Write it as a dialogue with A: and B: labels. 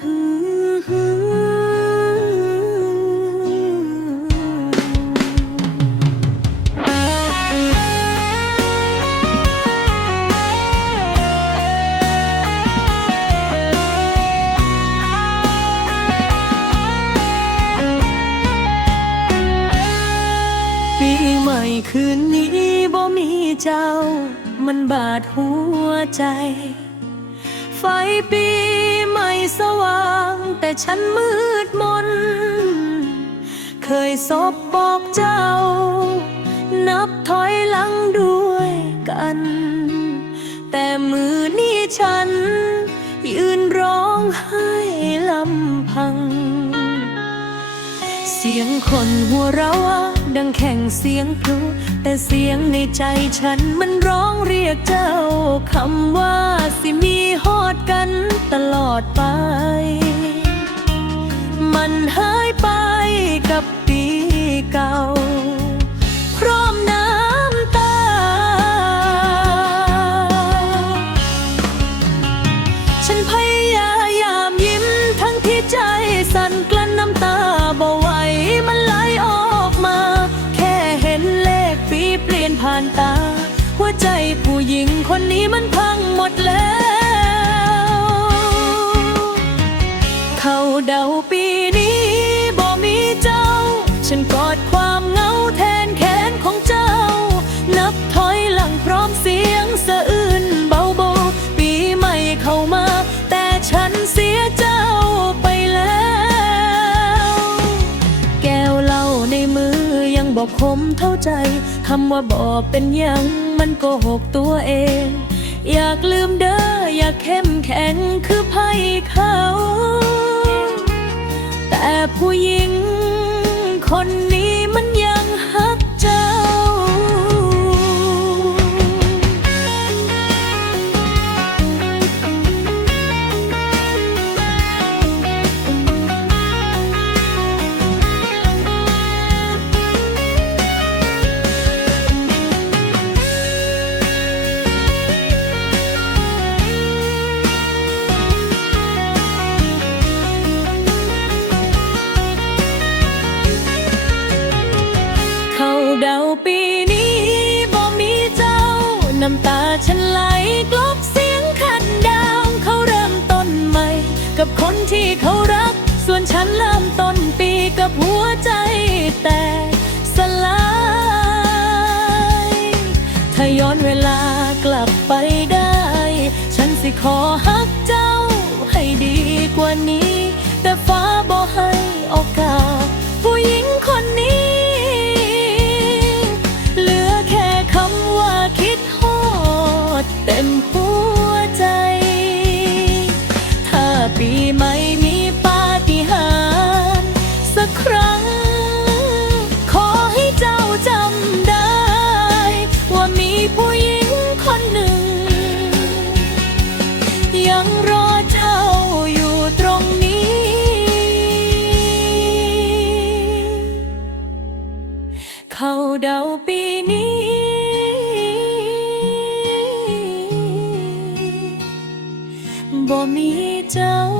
A: ปีใหม่คืนนี้บ่มีเจ้า มันบาดหัวใจ ไฟปีใหม่สว่างแต่ฉันมืดมน เคยซบบอกเจ้า นับถอยหลังด้วยกัน แต่มือนี้ฉัน ยืนร้องไห้ลำพัง เสียงคนหัวเราะดังแข่งเสียงพลุ แต่เสียงในใจฉันมันร้องเรียกเจ้าคำว่าสิมีฮอดกันตลอดไป หัวใจผู้หญิงคนนี้มันพังหมดแล้ว เขาเดาปีนี้บ่มีเจ้า ฉันกอดความเหงาแทนแขนของเจ้า นับถอยหลังพร้อมเสียงสะอื้นเบาๆปีใหม่เข้ามา แต่ฉันเสียเจ้าไปแล้ว แก้วเหล้าในมือยังบอกคมเท่าใจ คำว่าบอกเป็นยังมันโกหกตัวเอง อยากลืมเด้ออยากเข้มแข็งคือไพ่เขา แต่ผู้หญิงคนำตาฉันไหลกลบเสียงขันดาวเขาเริ่มต้นใหม่ กับคนที่เขารัก ส่วนฉันเริ่มต้นปีกับหัวใจแตกสลายถ้าย้อนเวลากลับไปได้ ฉันสิขอฮักเจ้าให้ดีกว่านี้ังรอเจ้าอยู่ตรงนี้ เขาเดาปีนี้ บ่มีเจ้า